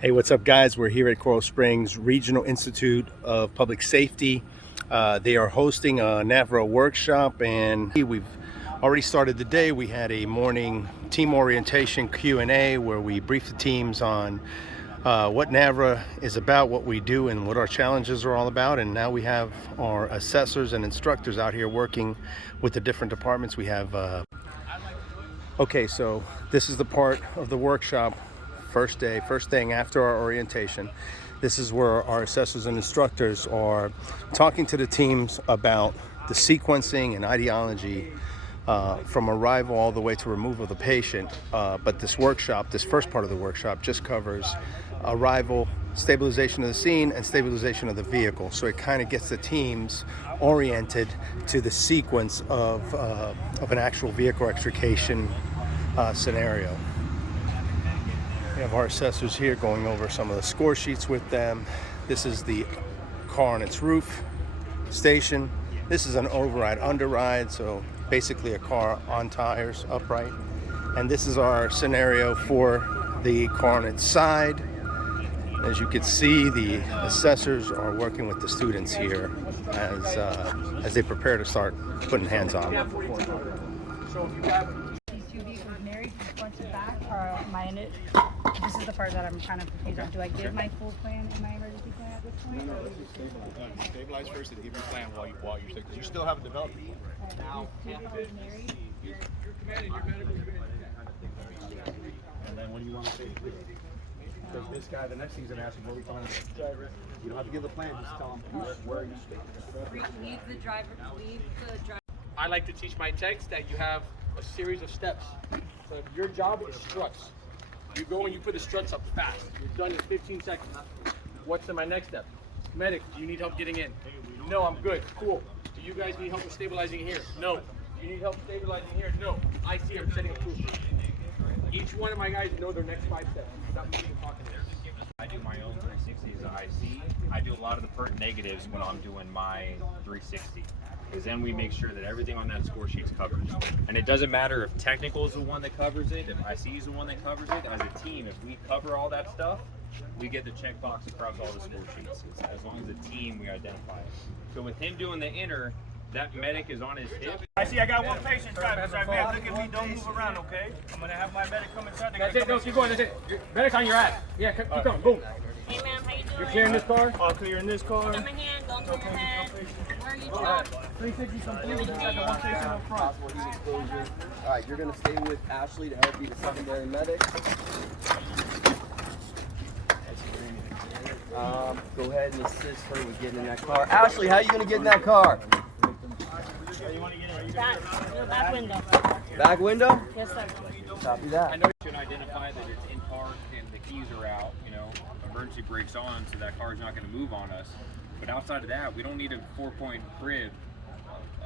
Hey, what's up, guys? We're here at Coral Springs Regional Institute of Public Safety. They are hosting a NAVRA workshop, and we've already started the day. We had a morning team orientation Q&A where we briefed the teams on what NAVRA is about, what we do, and what our challenges are all about. And now we have our assessors and instructors out here working with the different departments. We have okay, so this is the part of the workshop. First thing after our orientation. This is where our assessors and instructors are talking to the teams about the sequencing and ideology from arrival all the way to removal of the patient. But this workshop, this first part of the workshop, just covers arrival, stabilization of the scene, and stabilization of the vehicle. So it kind of gets the teams oriented to the sequence of an actual vehicle extrication scenario. We have our assessors here going over some of the score sheets with them. This is the car on its roof station. This is an override underride, so basically a car on tires upright. And this is our scenario for the car on its side. As you can see, the assessors are working with the students here as they prepare to start putting hands on them. These two vehicles married from front to back, or am I in it? This is the part that I'm kind of confused on. Do I give my full plan in my emergency plan at this point? No, let's just stabilize first and give your plan while you're sick, because you still haven't developed it. Now, These two vehicles married. you're commanding, you're medical commanding. And then what do you want to say? Because this guy, the next thing he's going to ask you, what are we calling him? You don't have to give the plan, just tell him where are you staying. Leave the driver. I like to teach my techs that you have a series of steps. So your job is struts. You go and you put the struts up fast. You're done in 15 seconds. What's my next step? Medic, do you need help getting in? No, I'm good. Cool. Do you guys need help with stabilizing here? No. Do you need help stabilizing here? No. I see. I'm setting a proof. Each one of my guys know their next 5 steps. Stop moving and talking there. I do my own 360s at IC. I do a lot of the pertinent negatives when I'm doing my 360. Because then we make sure that everything on that score sheet's covered. And it doesn't matter if technical is the one that covers it, if IC is the one that covers it. As a team, if we cover all that stuff, we get the checkbox across all the score sheets. As long as a team, we identify it. So with him doing the inner, that medic is on his hip. I see I got one patient driving, so man, look at me, don't move around, okay? I'm gonna have my medic come inside. That's it. No, keep going. That's it. Medic's on your ass. Yeah, keep going. Boom. Hey ma'am, how you doing? You're clearing this car? All clear in this car. Put my hand, don't turn your head. Where are you from? 360 complete, we just got the one patient up front. All right, you're going to stay with Ashley to help you, the secondary medic. Go ahead and assist her with getting in that car. Ashley, how are you going to get in that car? Back window. Back window? Yes, sir. Copy that. I know you can identify that it's in park and the keys are out, you know, emergency brakes on, so that car's not going to move on us. But outside of that, we don't need a 4-point crib,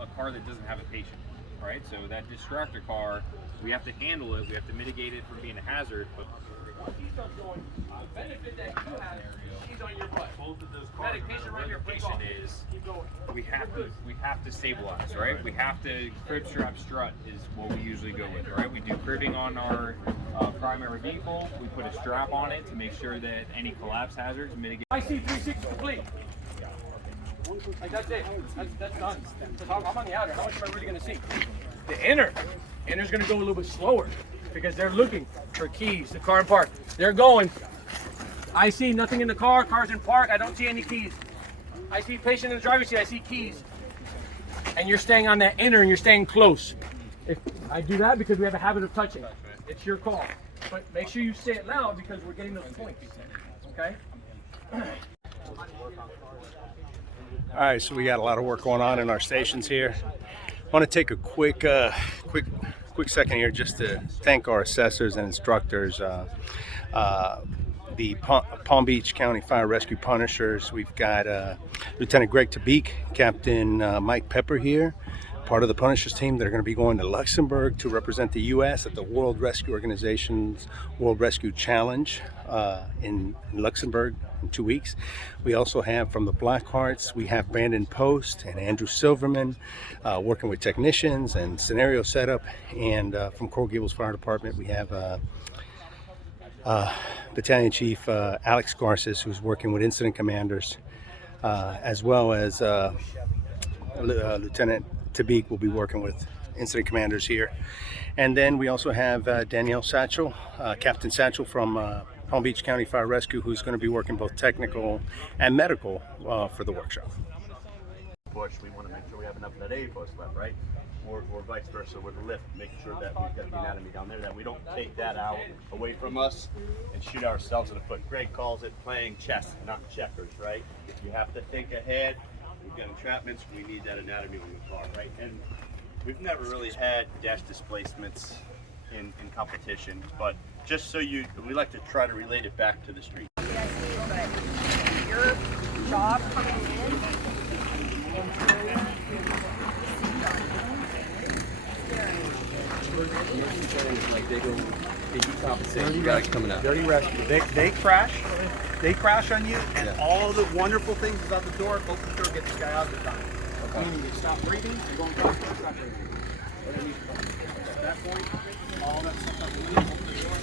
a car that doesn't have a patient, right? So that distractor car, we have to handle it, we have to mitigate it from being a hazard. But Once he starts going, the benefit that you have, he's on your butt. Both of those cars. Medic, patient right here. patient is we have to stabilize, right? We have to crib strap strut is what we usually go with, right? We do cribbing on our primary vehicle. We put a strap on it to make sure that any collapse hazards mitigate. I see 360 complete. Like that's it. That's done. So I'm on the outer. How much am I really going to see? The inner's going to go a little bit slower because they're looking for keys. The car in park. They're going. I see nothing in the car. Car's in park. I don't see any keys. I see patient in the driver's seat. I see keys. And you're staying on that inner and you're staying close. If I do that because we have a habit of touching. It's your call. But make sure you say it loud because we're getting those points. Okay? All right, so we got a lot of work going on in our stations here. I want to take a quick second here just to thank our assessors and instructors. The Palm Beach County Fire Rescue Punishers. We've got Lieutenant Greg Tabik, Captain Mike Pepper here, part of the Punishers team that are going to be going to Luxembourg to represent the U.S. at the World Rescue Organization's World Rescue Challenge in Luxembourg in 2 weeks. We also have from the Black Hearts, we have Brandon Post and Andrew Silverman working with technicians and scenario setup. And from Coral Gables Fire Department, we have Battalion Chief Alex Garces, who's working with incident commanders, as well as Lieutenant Tabik will be working with incident commanders here. And then we also have Danielle Satchel, Captain Satchel from Palm Beach County Fire Rescue, who's going to be working both technical and medical for the workshop. Push, we want to make sure we have enough of that A push left, right? Or vice versa with the lift, making sure that we've got the anatomy down there, that we don't take that out away from us and shoot ourselves in the foot. Greg calls it playing chess, not checkers, right? You have to think ahead. We've got entrapments, we need that anatomy on the car, right? And we've never really had dash displacements in competition, but just so we like to try to relate it back to the street. But your job coming in Like they decompensate. You got it coming out. Dirty rescue. They crash on you, and all the wonderful things is out the door. Open the door, get this guy out of the time. Meaning you stop breathing, you're going down, stop breathing. At that point, all that stuff out the window, open the door,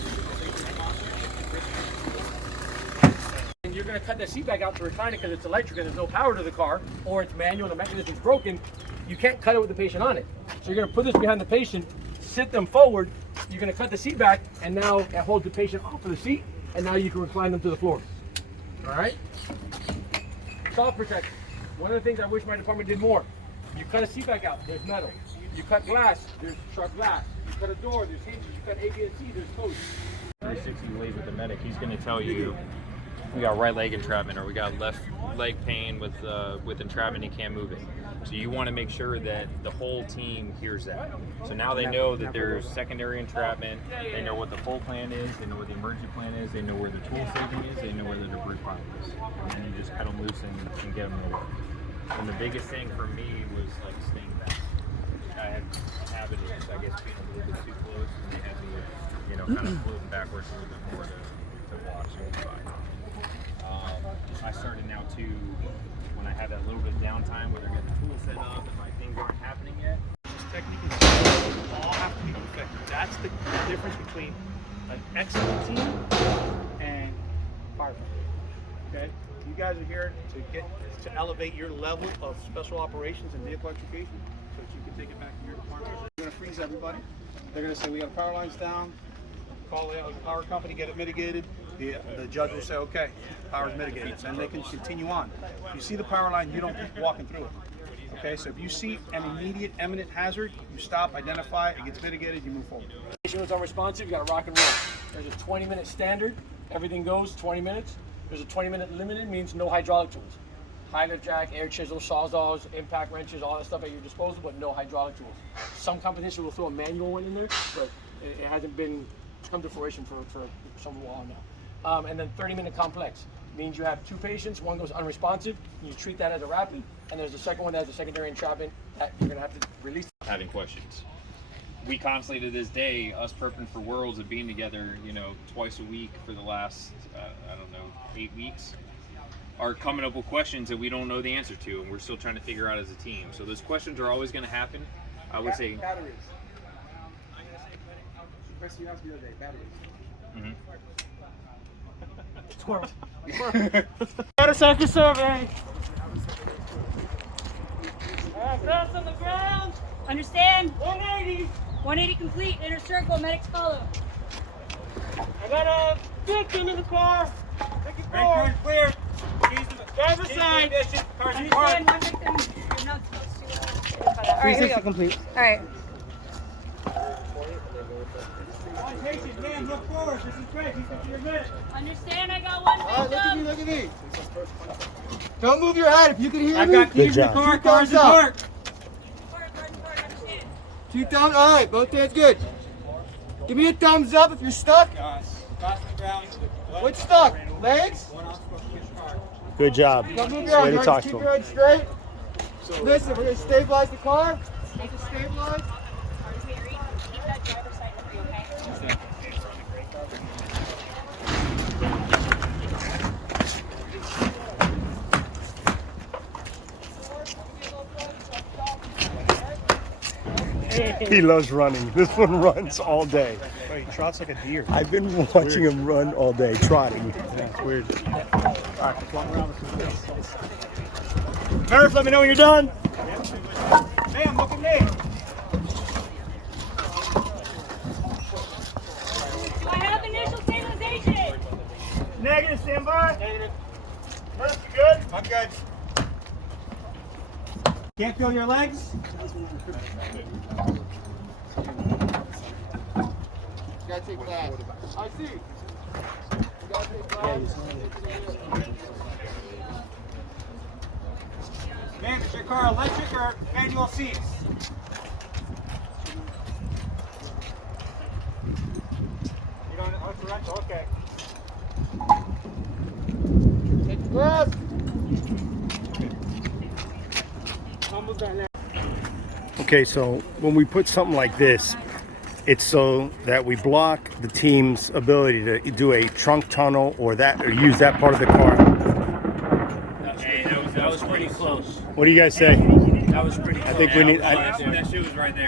And you're going to cut that seat back out to recline it because it's electric and there's no power to the car, or it's manual, the mechanism's broken. You can't cut it with the patient on it. So you're going to put this behind the patient, sit them forward, you're going to cut the seat back, and now it holds the patient off of the seat, and now you can recline them to the floor. All right? Soft protection. One of the things I wish my department did more. You cut a seat back out, there's metal. You cut glass, there's sharp glass. You cut a door, there's hinges. You cut A, B, and C, there's codes. 360 lays with the medic. He's going to tell you we got right leg entrapment or we got left leg pain with entrapment and can't move it. So you want to make sure that the whole team hears that. So now they know that there's secondary entrapment. They know what the full plan is. They know what the emergency plan is. They know where the tool staging is. They know where the debris pile is. And then you just cut them loose and get them to work. And the biggest thing for me was like staying back. I had a habit of, I guess, being a little bit too close, and they had me, kind of floating backwards a little bit more to watch. It was fine. I started now too, when I have that little bit of downtime where they're getting the tool set up and like things aren't happening yet. Technique and all have to be perfected. That's the difference between an excellent team and firefighting. Okay, you guys are here to elevate your level of special operations and vehicle electrification, so that you can take it back to your department. You're going to freeze everybody. They're going to say we got power lines down. Call the power company, get it mitigated. The judge will say, okay, power's mitigated, and they can continue on. If you see the power line, you don't keep walking through it. Okay, so if you see an immediate, imminent hazard, you stop, identify, it gets mitigated, you move forward. Patient was unresponsive, you got to rock and roll. There's a 20-minute standard, everything goes 20 minutes. There's a 20-minute limited, means no hydraulic tools. High lift jack, air chisel, sawzalls, impact wrenches, all that stuff at your disposal, but no hydraulic tools. Some competition will throw a manual one in there, but it hasn't been come to fruition for some while now. And then 30-minute complex means you have two patients, one goes unresponsive, you treat that as a rapid, and there's a second one that has a secondary entrapment that you're gonna have to release. Having questions. We constantly to this day, us prepping for Worlds and being together, twice a week for the last, 8 weeks, are coming up with questions that we don't know the answer to, and we're still trying to figure out as a team. So those questions are always gonna happen. I would say. Batteries. Question you asked me the other day, batteries. Mm-hmm. Squirrel. Got a second survey. Cross on the ground. Understand? 180. 180 complete. Inner circle. Medics follow. I got a victim in the car. Take it forward. Clear. Driver's side. Understand, one victim. You're not supposed to. All right, here we go. Complete. All right. One patient, man, look forward. This is great. He's going to be a minute. Understand? I got one victim. Look at me. Don't move your head if you can hear me. I've got keys in the car. Car's in park. Understand? 2 thumbs. All right, both hands good. Give me a thumbs up if you're stuck. What's stuck? Legs? Good job. Don't move Way your to head. talk Keep to your him. head straight. Listen, we're going to stabilize the car. Make it stabilize. Keep that driver's side free, okay? Hey. He loves running. This one runs all day. Oh, he trots like a deer. I've been watching him run all day, trotting. Yeah, it's weird. Alright, flop around. Murph, let me know when you're done. Ma'am, look at me. I have initial stabilization. Negative, stand by. Negative. Murph, you good? I'm good. Can't feel your legs? Gotta take class. I see. You gotta take class. Ma'am, is your car electric or manual seats? You don't know it's a rental, okay. Take the class. Okay, so when we put something like this, it's so that we block the team's ability to do a trunk tunnel or use that part of the car. Hey, that was pretty close. What do you guys say? That was pretty close. I think we need. That shit was right there.